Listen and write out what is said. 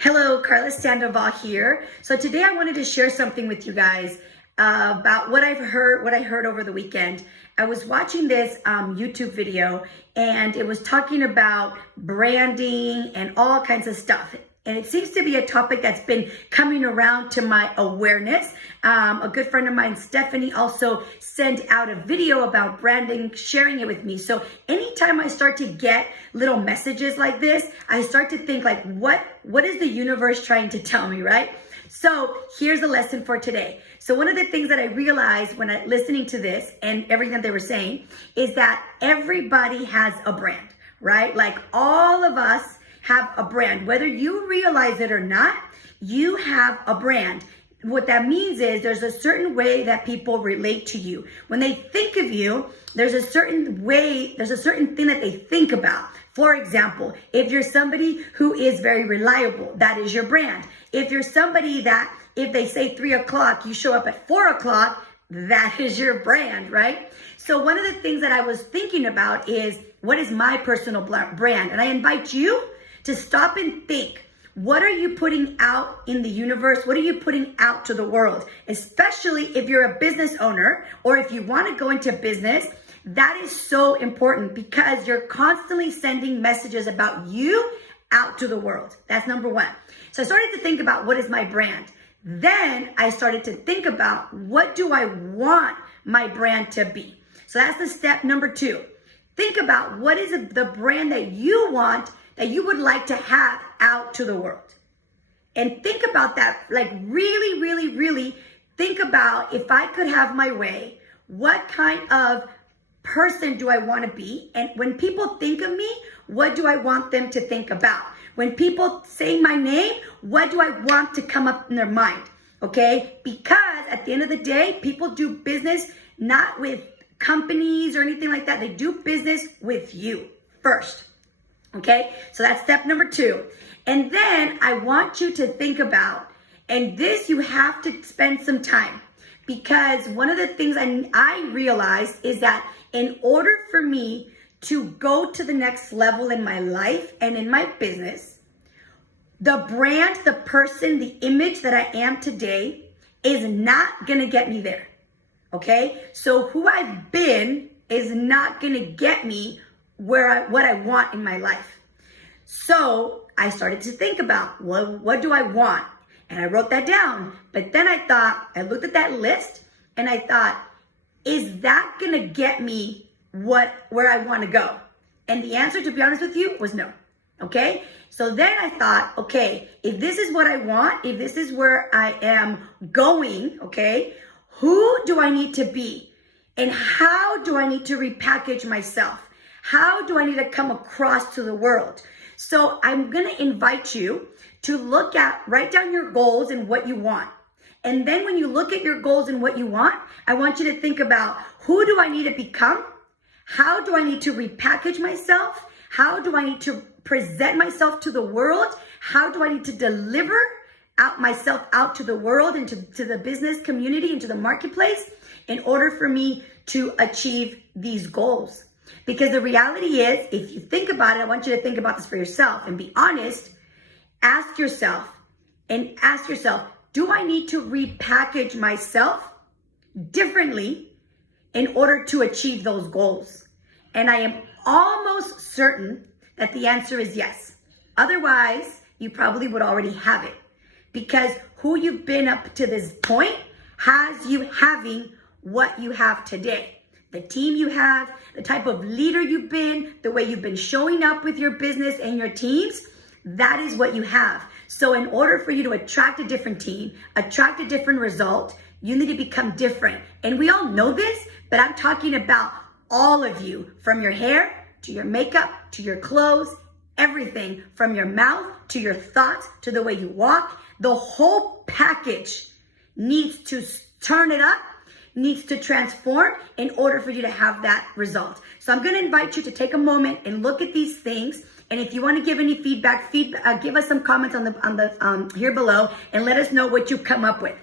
Hello, Carla Sandoval here. So today I wanted to share something with you guys about what I heard over the weekend. I was watching this YouTube video and it was talking about branding and all kinds of stuff. And it seems to be a topic that's been coming around to my awareness. A good friend of mine, Stephanie, also sent out a video about branding, sharing it with me. So anytime I start to get little messages like this, I start to think like, what is the universe trying to tell me, right? So here's a lesson for today. So one of the things that I realized when I listening to this and everything that they were saying is that everybody has a brand, right? Like all of us have a brand. Whether you realize it or not, you have a brand. What that means is there's a certain way that people relate to you. When they think of you, there's a certain way, there's a certain thing that they think about. For example, if you're somebody who is very reliable, that is your brand. If you're somebody that, if they say 3 o'clock, you show up at 4 o'clock, that is your brand, right? So one of the things that I was thinking about is, what is my personal brand? And I invite you to stop and think, what are you putting out in the universe? What are you putting out to the world? Especially if you're a business owner or if you want to go into business, that is so important because you're constantly sending messages about you out to the world. That's number one. So I started to think about, what is my brand? Then I started to think about, what do I want my brand to be? So that's the step number 2. Think about, what is the brand that you want, that you would like to have out to the world. And think about that, like really, really, really think about, if I could have my way, what kind of person do I want to be? And when people think of me, what do I want them to think about? When people say my name, what do I want to come up in their mind? Okay? Because at the end of the day, people do business not with companies or anything like that. They do business with you first. Okay, so that's step number 2. And then I want you to think about, and this you have to spend some time, because one of the things I realized is that in order for me to go to the next level in my life and in my business, the brand, the person, the image that I am today is not gonna get me there. Okay, so who I've been is not gonna get me what I want in my life. So I started to think about, what do I want? And I wrote that down. But then I looked at that list and I thought, is that gonna get me where I wanna go? And the answer, to be honest with you, was no. Okay? So then I thought, okay, if this is what I want, if this is where I am going, okay, who do I need to be? And how do I need to repackage myself? How do I need to come across to the world? So I'm going to invite you to write down your goals and what you want. And then when you look at your goals and what you want, I want you to think about, who do I need to become? How do I need to repackage myself? How do I need to present myself to the world? How do I need to deliver myself out to the world and to the business community and to the marketplace in order for me to achieve these goals? Because the reality is, if you think about it, I want you to think about this for yourself and be honest. Ask yourself, do I need to repackage myself differently in order to achieve those goals? And I am almost certain that the answer is yes. Otherwise, you probably would already have it. Because who you've been up to this point has you having what you have today. The team you have, the type of leader you've been, the way you've been showing up with your business and your teams, that is what you have. So in order for you to attract a different team, attract a different result, you need to become different. And we all know this, but I'm talking about all of you, from your hair to your makeup to your clothes, everything from your mouth to your thoughts to the way you walk. The whole package needs to turn it up, needs to transform in order for you to have that result. So I'm going to invite you to take a moment and look at these things. And if you want to give any feedback, give us some comments on the here below and let us know what you've come up with.